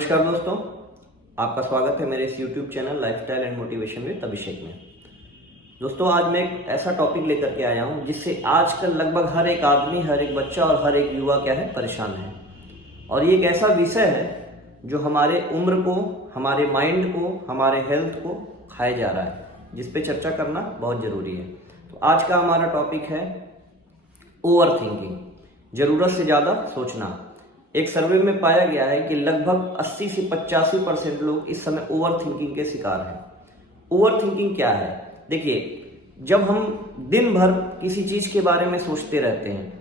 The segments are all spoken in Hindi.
नमस्कार दोस्तों, आपका स्वागत है मेरे इस YouTube channel lifestyle and motivation with Abhishek में। दोस्तों, आज मैं एक ऐसा टॉपिक लेकर के आया हूं जिससे आजकल लगभग हर एक आदमी, हर एक बच्चा और हर एक युवा क्या है, परेशान है। और ये एक ऐसा विषय है जो हमारे उम्र को, हमारे माइंड को, हमारे हेल्थ को खाए जा रहा है, जिस पे चर्चा करना बहुत जरूरी है। तो आज का हमारा टॉपिक है ओवर थिंकिंग, जरूरत से ज्यादा सोचना। एक सर्वे में पाया गया है कि लगभग 80 से 85% लोग इस समय ओवर थिंकिंग के शिकार हैं। ओवर थिंकिंग क्या है? देखिए, जब हम दिन भर किसी चीज के बारे में सोचते रहते हैं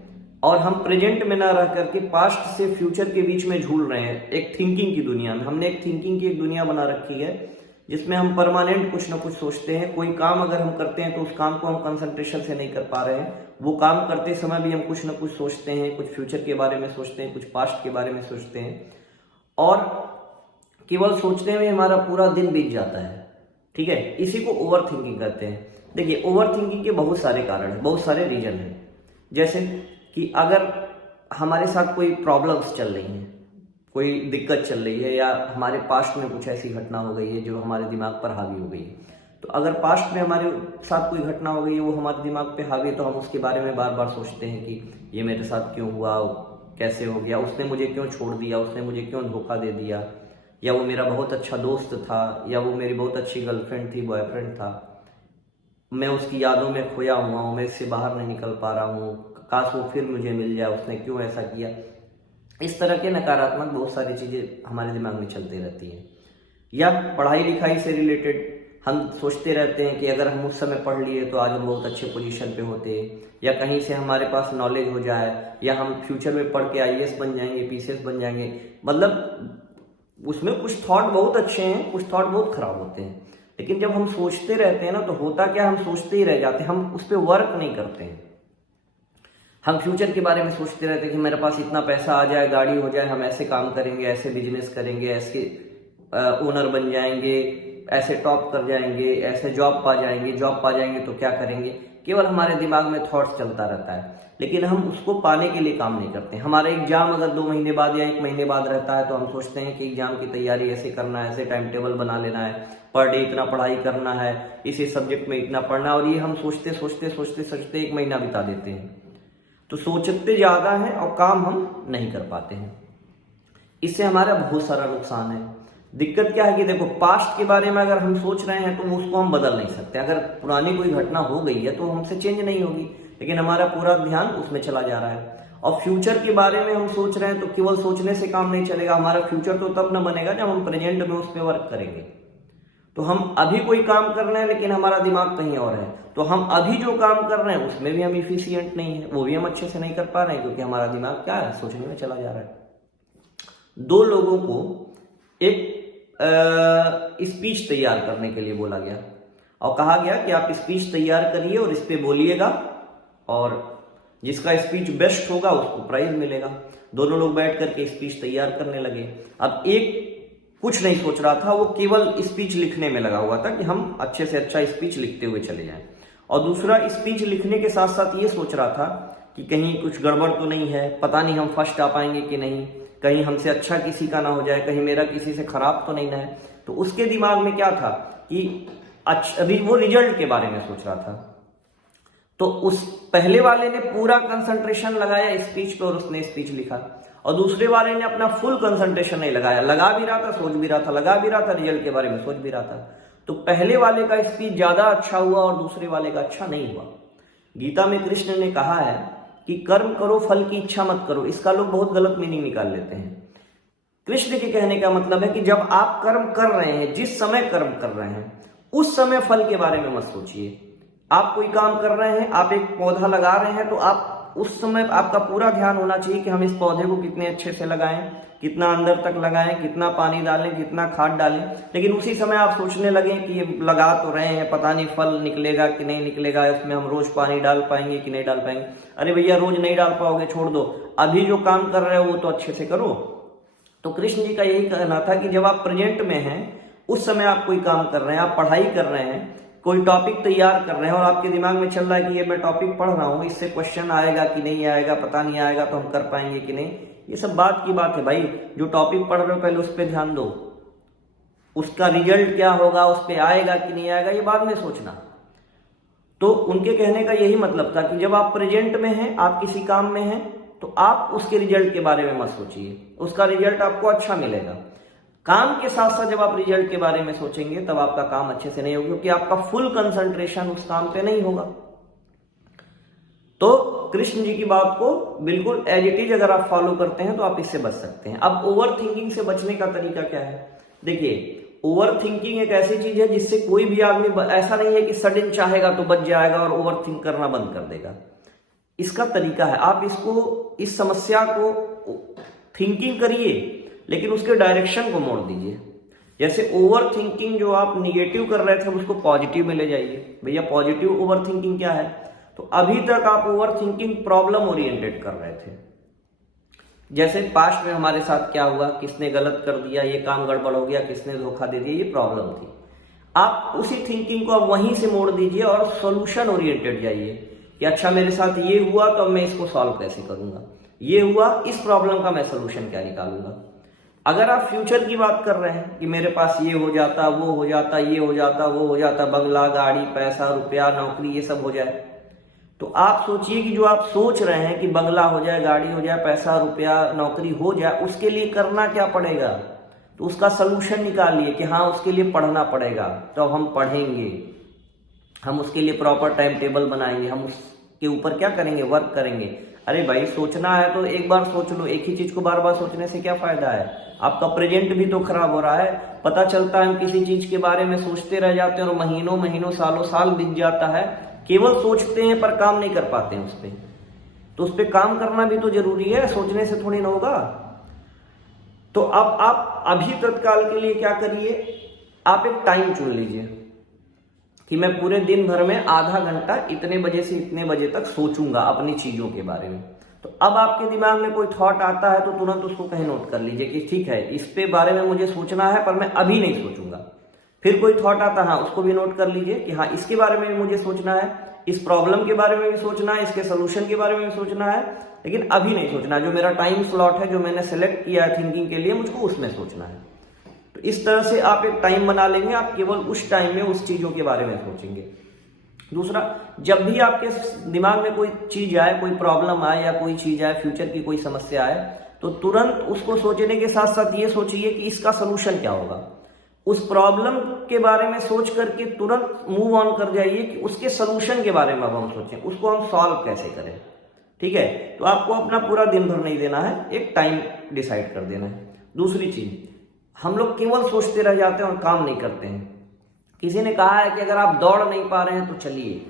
और हम प्रेजेंट में ना रह करके पास्ट से फ्यूचर के बीच में झूल रहे हैं, एक थिंकिंग की दुनिया में, हमने एक थिंकिंग की एक दुनिया बना रखी है जिसमें हम परमानेंट कुछ ना कुछ सोचते हैं। कोई काम अगर हम करते हैं तो उस काम को हम कंसंट्रेशन से नहीं कर पा रहे हैं। वो काम करते समय भी हम कुछ ना कुछ सोचते हैं, कुछ फ्यूचर के बारे में सोचते हैं, कुछ पास्ट के बारे में सोचते हैं, और केवल सोचने में हमारा पूरा दिन बीत जाता है। ठीक है, इसी को ओवर थिंकिंग कहते हैं। देखिए, ओवर थिंकिंग के बहुत सारे कारण हैं, बहुत सारे रीजन हैं। जैसे कि अगर हमारे साथ कोई प्रॉब्लम्स चल रही हैं, कोई दिक्कत चल रही है, या हमारे पास्ट में कुछ ऐसी घटना हो गई है जो हमारे दिमाग पर हावी हो गई है, तो अगर पास्ट में हमारे साथ कोई घटना हो गई है, वो हमारे दिमाग पे हावी है, तो हम उसके बारे में बार बार सोचते हैं कि ये मेरे साथ क्यों हुआ, कैसे हो गया, उसने मुझे क्यों छोड़ दिया, उसने मुझे क्यों धोखा दे दिया, या वो मेरा बहुत अच्छा दोस्त था, या वो मेरी बहुत अच्छी गर्लफ्रेंड थी, बॉयफ्रेंड था, मैं उसकी यादों में खोया हुआ हूँ, मैं इससे बाहर नहीं निकल पा रहा हूँ, काश वो फिर मुझे मिल जाए, उसने क्यों ऐसा किया। इस तरह के नकारात्मक बहुत सारी चीजें हमारे दिमाग में चलती रहती हैं। या पढ़ाई लिखाई से रिलेटेड हम सोचते रहते हैं कि अगर हम उस समय पढ़ लिए तो आज हम बहुत अच्छे पोजीशन पे होते, या कहीं से हमारे पास नॉलेज हो जाए, या हम फ्यूचर में पढ़ के आईएएस बन जाएंगे, पीसीएस बन जाएंगे। मतलब उसमें कुछ थॉट बहुत अच्छे हैं, कुछ थॉट बहुत खराब होते हैं। लेकिन जब हम सोचते रहते हैं ना, तो होता क्या, हम सोचते ही रह जाते हैं, हम उस पर वर्क नहीं करते हैं। हम फ्यूचर के बारे में सोचते रहते हैं कि मेरे पास इतना पैसा आ जाए, गाड़ी हो जाए, हम ऐसे काम करेंगे, ऐसे बिजनेस करेंगे, ऐसे ओनर बन जाएंगे, ऐसे टॉप कर जाएंगे, ऐसे जॉब पा जाएंगे तो क्या करेंगे। केवल हमारे दिमाग में थॉट्स चलता रहता है, लेकिन हम उसको पाने के लिए काम नहीं करते। हमारा एग्जाम अगर 2 महीने बाद या 1 महीने बाद रहता है, तो हम सोचते हैं कि एग्जाम की तैयारी ऐसे करना है, ऐसे टाइम टेबल बना लेना है, पर डे इतना पढ़ाई करना है, इसी सब्जेक्ट में इतना पढ़ना, और ये हम सोचते सोचते सोचते सोचते 1 महीना बिता देते हैं। तो सोचते ज्यादा है और काम हम नहीं कर पाते हैं। इससे हमारा बहुत सारा नुकसान है। दिक्कत क्या है कि देखो, पास्ट के बारे में अगर हम सोच रहे हैं तो उसको हम बदल नहीं सकते। अगर पुरानी कोई घटना हो गई है तो हमसे चेंज नहीं होगी, लेकिन हमारा पूरा ध्यान उसमें चला जा रहा है। और फ्यूचर के बारे में हम सोच रहे हैं तो केवल सोचने से काम नहीं चलेगा। हमारा फ्यूचर तो तब न बनेगा जब हम प्रेजेंट में उस पर वर्क करेंगे। तो हम अभी कोई काम कर रहे हैं लेकिन हमारा दिमाग कहीं और है, तो हम अभी जो काम कर रहे हैं उसमें भी हम इफिशियंट नहीं है, वो भी हम अच्छे से नहीं कर पा रहे हैं, क्योंकि हमारा दिमाग क्या है, सोचने में चला जा रहा है। 2 लोगों को एक स्पीच तैयार करने के लिए बोला गया और कहा गया कि आप स्पीच तैयार करिए और इस पे बोलिएगा, और जिसका स्पीच बेस्ट होगा उसको प्राइज मिलेगा। दोनों लोग बैठ करके स्पीच तैयार करने लगे। अब एक कुछ नहीं सोच रहा था, वो केवल स्पीच लिखने में लगा हुआ था कि हम अच्छे से अच्छा स्पीच लिखते हुए चले जाएं, और दूसरा स्पीच लिखने के साथ साथ ये सोच रहा था कि कहीं कुछ गड़बड़ तो नहीं है, पता नहीं हम फर्स्ट आ पाएंगे कि नहीं, कहीं हमसे अच्छा किसी का ना हो जाए, कहीं मेरा किसी से खराब तो नहीं ना है। तो उसके दिमाग में क्या था कि अभी वो रिजल्ट के बारे में सोच रहा था। तो उस पहले वाले ने पूरा कंसंट्रेशन लगाया स्पीच पे और उसने स्पीच लिखा, और दूसरे वाले ने अपना फुल कंसंट्रेशन नहीं लगाया, लगा भी रहा था, सोच भी रहा था, लगा भी रहा था, रिजल्ट के बारे में सोच भी रहा था। तो पहले वाले का स्पीच ज्यादा अच्छा हुआ और दूसरे वाले का अच्छा नहीं हुआ। गीता में कृष्ण ने कहा है कि कर्म करो, फल की इच्छा मत करो। इसका लोग बहुत गलत मीनिंग निकाल लेते हैं। कृष्ण के कहने का मतलब है कि जब आप कर्म कर रहे हैं, जिस समय कर्म कर रहे हैं, उस समय फल के बारे में मत सोचिए। आप कोई काम कर रहे हैं, आप एक पौधा लगा रहे हैं, तो आप उस समय आपका पूरा ध्यान होना चाहिए कि हम इस पौधे को कितने अच्छे से लगाएं, कितना अंदर तक लगाएं, कितना पानी डालें, कितना खाद डालें। लेकिन उसी समय आप सोचने लगे कि ये लगा तो रहे हैं, पता नहीं फल निकलेगा कि नहीं निकलेगा, इसमें हम रोज पानी डाल पाएंगे कि नहीं डाल पाएंगे। अरे भैया, रोज नहीं डाल पाओगे, छोड़ दो, अभी जो काम कर रहे हो वो तो अच्छे से करो। तो कृष्ण जी का यही कहना था कि जब आप प्रेजेंट में हैं, उस समय आप कोई काम कर रहे हैं, आप पढ़ाई कर रहे हैं, कोई टॉपिक तैयार कर रहे हैं, और आपके दिमाग में चल रहा है कि ये मैं टॉपिक पढ़ रहा हूँ, इससे क्वेश्चन आएगा कि नहीं आएगा, पता नहीं आएगा तो हम कर पाएंगे कि नहीं, ये सब बात की बात है भाई। जो टॉपिक पढ़ रहे हो पहले उस पर ध्यान दो, उसका रिजल्ट क्या होगा, उस पर आएगा कि नहीं आएगा ये बाद में सोचना। तो उनके कहने का यही मतलब था कि जब आप प्रेजेंट में हैं, आप किसी काम में हैं, तो आप उसके रिजल्ट के बारे में मत सोचिए, उसका रिजल्ट आपको अच्छा मिलेगा। काम के साथ साथ जब आप रिजल्ट के बारे में सोचेंगे तब आपका काम अच्छे से नहीं होगा, क्योंकि आपका फुल कंसंट्रेशन उस काम पे नहीं होगा। तो कृष्ण जी की बात को बिल्कुल एज इट इज अगर आप फॉलो करते हैं तो आप इससे बच सकते हैं। अब ओवर थिंकिंग से बचने का तरीका क्या है? देखिए, ओवर थिंकिंग एक ऐसी चीज है जिससे कोई भी आदमी, ऐसा नहीं है कि सडन चाहेगा तो बच जाएगा और ओवर थिंक करना बंद कर देगा। इसका तरीका है, आप इसको, इस समस्या को थिंकिंग करिए लेकिन उसके डायरेक्शन को मोड़ दीजिए। जैसे ओवर थिंकिंग जो आप निगेटिव कर रहे थे उसको पॉजिटिव में ले जाइए। भैया पॉजिटिव ओवर थिंकिंग क्या है? तो अभी तक आप ओवर थिंकिंग प्रॉब्लम ओरिएंटेड कर रहे थे। जैसे पास्ट में हमारे साथ क्या हुआ, किसने गलत कर दिया, ये काम गड़बड़ हो गया, किसने धोखा दे दिया, ये प्रॉब्लम थी। आप उसी थिंकिंग को अब वहीं से मोड़ दीजिए और सॉल्यूशन ओरिएंटेड जाइए कि अच्छा मेरे साथ ये हुआ तो अब मैं इसको सॉल्व कैसे करूंगा, ये हुआ, इस प्रॉब्लम का मैं सॉल्यूशन क्या निकालूंगा। अगर आप फ्यूचर की बात कर रहे हैं कि मेरे पास ये हो जाता, वो हो जाता, ये हो जाता, वो हो जाता, बंगला, गाड़ी, पैसा, रुपया, नौकरी, ये सब हो जाए, तो आप सोचिए कि जो आप सोच रहे हैं कि बंगला हो जाए, गाड़ी हो जाए, पैसा, रुपया, नौकरी हो जाए, उसके लिए करना क्या पड़ेगा? तो उसका सलूशन निकालिए कि हाँ उसके लिए पढ़ना पड़ेगा। तो हम पढ़ेंगे, हम उसके लिए प्रॉपर टाइम टेबल बनाएंगे, हम उसके ऊपर क्या करेंगे, वर्क करेंगे। अरे भाई सोचना है तो एक बार सोच लो, एक ही चीज को बार बार सोचने से क्या फायदा है? आपका प्रेजेंट भी तो खराब हो रहा है। पता चलता है हम किसी चीज के बारे में सोचते रह जाते हैं और महीनों महीनों सालों साल बीत जाता है, केवल सोचते हैं पर काम नहीं कर पाते हैं उस पर। तो उस पर काम करना भी तो जरूरी है, सोचने से थोड़ी ना होगा। तो अब आप अभी तत्काल के लिए क्या करिए, आप एक टाइम चुन लीजिए कि मैं पूरे दिन भर में आधा घंटा इतने बजे से इतने बजे तक सोचूंगा अपनी चीजों के बारे में। तो अब आपके दिमाग में कोई थॉट आता है तो तुरंत उसको कहीं नोट कर लीजिए कि ठीक है इस पे बारे में मुझे सोचना है पर मैं अभी नहीं सोचूंगा। फिर कोई थॉट आता है, हाँ उसको भी नोट कर लीजिए कि हाँ इसके बारे में भी मुझे सोचना है, इस प्रॉब्लम के बारे में भी सोचना है, इसके सोल्यूशन के बारे में भी सोचना है, लेकिन अभी नहीं सोचना। जो मेरा टाइम स्लॉट है, जो मैंने सेलेक्ट किया है थिंकिंग के लिए, मुझको उसमें सोचना है। तो इस तरह से आप एक टाइम बना लेंगे, आप केवल उस टाइम में उस चीजों के बारे में सोचेंगे। दूसरा, जब भी आपके दिमाग में कोई चीज आए, कोई प्रॉब्लम आए या कोई चीज आए, फ्यूचर की कोई समस्या आए, तो तुरंत उसको सोचने के साथ साथ ये सोचिए कि इसका सोल्यूशन क्या होगा। उस प्रॉब्लम के बारे में सोच करके तुरंत मूव ऑन कर जाइए कि उसके सोल्यूशन के बारे में अब हम सोचें, उसको हम सॉल्व कैसे करें। ठीक है, तो आपको अपना पूरा दिन भर नहीं देना है, एक टाइम डिसाइड कर देना है। दूसरी चीज, हम लोग केवल सोचते रह जाते हैं और काम नहीं करते हैं। किसी ने कहा है कि अगर आप दौड़ नहीं पा रहे हैं तो चलिए,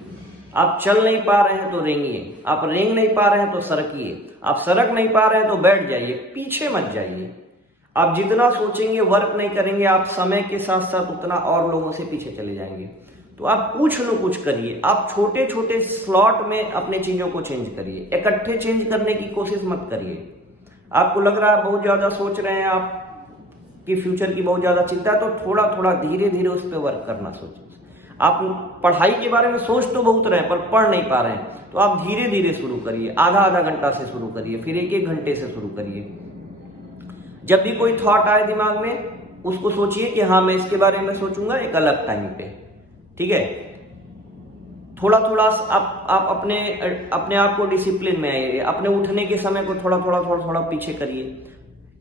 आप चल नहीं पा रहे हैं तो रेंगिए, आप रेंग नहीं पा रहे हैं तो सरकिए, आप सरक नहीं पा रहे हैं तो बैठ जाइए, पीछे मत जाइए। आप जितना सोचेंगे, वर्क नहीं करेंगे, आप समय के साथ साथ उतना और लोगों से पीछे चले जाएंगे। तो आप कुछ न कुछ करिए, आप छोटे छोटे स्लॉट में अपने चीजों को चेंज करिए, इकट्ठे चेंज करने की कोशिश मत करिए। आपको लग रहा है बहुत ज्यादा सोच रहे हैं, आप कि फ्यूचर की बहुत ज्यादा चिंता है, तो थोड़ा थोड़ा धीरे धीरे उस पर वर्क करना सोचिए। आप पढ़ाई के बारे में सोच तो बहुत रहे हैं पर पढ़ नहीं पा रहे हैं, तो आप धीरे धीरे शुरू करिए, आधा आधा घंटा से शुरू करिए, फिर एक एक घंटे से शुरू करिए। जब भी कोई थॉट आए दिमाग में, उसको सोचिए कि हाँ मैं इसके बारे में सोचूंगा एक अलग टाइम पे। ठीक है, थोड़ा थोड़ा आप अपने आप को डिसिप्लिन में आइए, अपने उठने के समय को थोड़ा थोड़ा पीछे करिए।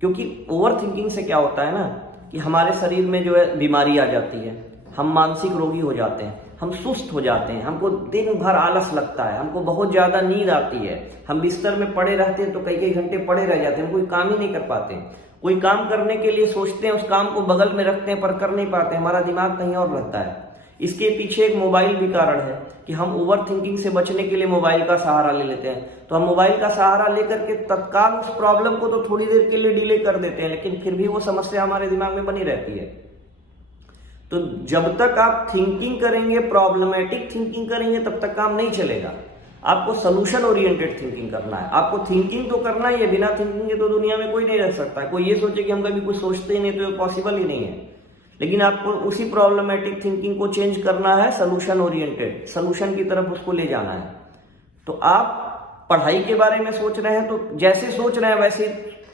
क्योंकि ओवर थिंकिंग से क्या होता है ना कि हमारे शरीर में जो है बीमारी आ जाती है, हम मानसिक रोगी हो जाते हैं, हम सुस्त हो जाते हैं, हमको दिन भर आलस लगता है, हमको बहुत ज्यादा नींद आती है, हम बिस्तर में पड़े रहते हैं तो कई कई घंटे पड़े रह जाते हैं, कोई काम ही नहीं कर पाते। कोई काम करने के लिए सोचते हैं, उस काम को बगल में रखते हैं पर कर नहीं पाते, हमारा दिमाग कहीं और रहता है। इसके पीछे एक मोबाइल भी कारण है कि हम ओवर थिंकिंग से बचने के लिए मोबाइल का सहारा ले लेते हैं। तो हम मोबाइल का सहारा लेकर के तत्काल उस प्रॉब्लम को तो थोड़ी देर के लिए डिले कर देते हैं, लेकिन फिर भी वो समस्या हमारे दिमाग में बनी रहती है। तो जब तक आप थिंकिंग करेंगे, प्रॉब्लमेटिक थिंकिंग करेंगे, तब तक काम नहीं चलेगा। आपको सोल्यूशन ओरिएंटेड थिंकिंग करना है, आपको थिंकिंग तो करना ही है, बिना थिंकिंग के तो दुनिया में कोई नहीं रह सकता है। कोई ये सोचे कि हम कभी कुछ सोचते ही नहीं तो ये पॉसिबल ही नहीं है। लेकिन आपको उसी प्रॉब्लमेटिक थिंकिंग को चेंज करना है, सोल्यूशन ओरिएंटेड, सोल्यूशन की तरफ उसको ले जाना है। तो आप पढ़ाई के बारे में सोच रहे हैं तो जैसे सोच रहे हैं वैसे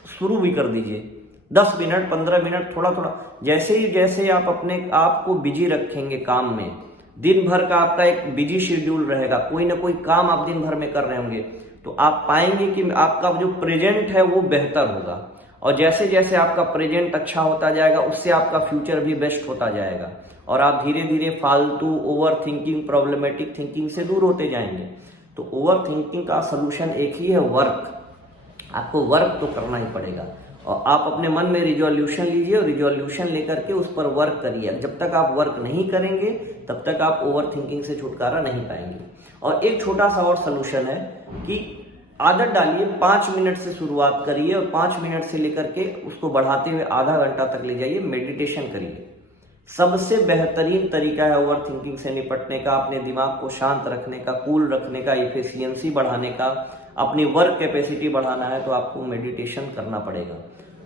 शुरू भी कर दीजिए। 10 मिनट 15 मिनट थोड़ा थोड़ा, जैसे आप अपने आप को बिजी रखेंगे काम में, दिन भर का आपका एक बिजी शेड्यूल रहेगा, कोई ना कोई काम आप दिन भर में कर रहे होंगे, तो आप पाएंगे कि आपका जो प्रेजेंट है वो बेहतर होगा। और जैसे जैसे आपका प्रेजेंट अच्छा होता जाएगा उससे आपका फ्यूचर भी बेस्ट होता जाएगा और आप धीरे धीरे फालतू ओवर थिंकिंग, प्रॉब्लमेटिक थिंकिंग से दूर होते जाएंगे। तो ओवर थिंकिंग का सलूशन एक ही है, वर्क। आपको वर्क तो करना ही पड़ेगा और आप अपने मन में रिजोल्यूशन लीजिए और रिजोल्यूशन लेकर के उस पर वर्क करिए। जब तक आप वर्क नहीं करेंगे तब तक आप ओवर थिंकिंग से छुटकारा नहीं पाएंगे। और एक छोटा सा और सलूशन है कि आदत डालिए, 5 मिनट से शुरुआत करिए और 5 मिनट से लेकर के उसको बढ़ाते हुए आधा घंटा तक ले जाइए। मेडिटेशन करिए। सबसे बेहतरीन तरीका है ओवर थिंकिंग से निपटने का, अपने दिमाग को शांत रखने का, कूल रखने का, एफिशिएंसी बढ़ाने का, अपनी वर्क कैपेसिटी बढ़ाना है तो आपको मेडिटेशन करना पड़ेगा।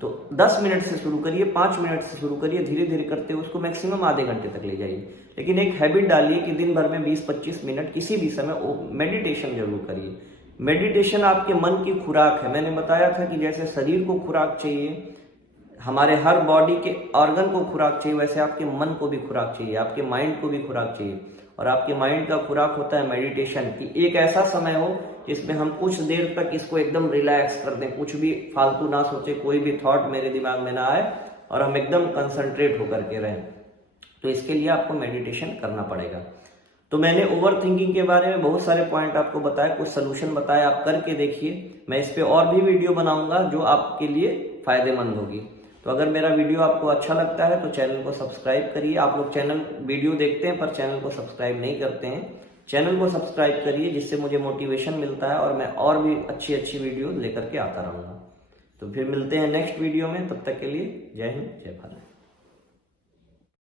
तो 10 मिनट से शुरू करिए, 5 मिनट से शुरू करिए, धीरे धीरे करते हुए उसको मैक्सिमम आधे घंटे तक ले जाइए। लेकिन एक हैबिट डालिए कि दिन भर में 20-25 मिनट किसी भी समय मेडिटेशन जरूर करिए। मेडिटेशन आपके मन की खुराक है। मैंने बताया था कि जैसे शरीर को खुराक चाहिए, हमारे हर बॉडी के ऑर्गन को खुराक चाहिए, वैसे आपके मन को भी खुराक चाहिए, आपके माइंड को भी खुराक चाहिए। और आपके माइंड का खुराक होता है मेडिटेशन की। एक ऐसा समय हो जिसमें हम कुछ देर तक इसको एकदम रिलैक्स कर दें, कुछ भी फालतू ना सोचे, कोई भी थॉट मेरे दिमाग में ना आए और हम एकदम कंसंट्रेट होकर के रहें। तो इसके लिए आपको मेडिटेशन करना पड़ेगा। तो मैंने ओवर थिंकिंग के बारे में बहुत सारे पॉइंट आपको बताए, कुछ सलूशन बताए, आप करके देखिए। मैं इस पे और भी वीडियो बनाऊंगा जो आपके लिए फायदेमंद होगी। तो अगर मेरा वीडियो आपको अच्छा लगता है तो चैनल को सब्सक्राइब करिए। आप लोग चैनल वीडियो देखते हैं पर चैनल को सब्सक्राइब नहीं करते हैं, चैनल को सब्सक्राइब करिए, जिससे मुझे मोटिवेशन मिलता है और मैं और भी अच्छी अच्छी वीडियो लेकर के आता रहूँगा। तो फिर मिलते हैं नेक्स्ट वीडियो में, तब तक के लिए जय हिंद, जय भारत।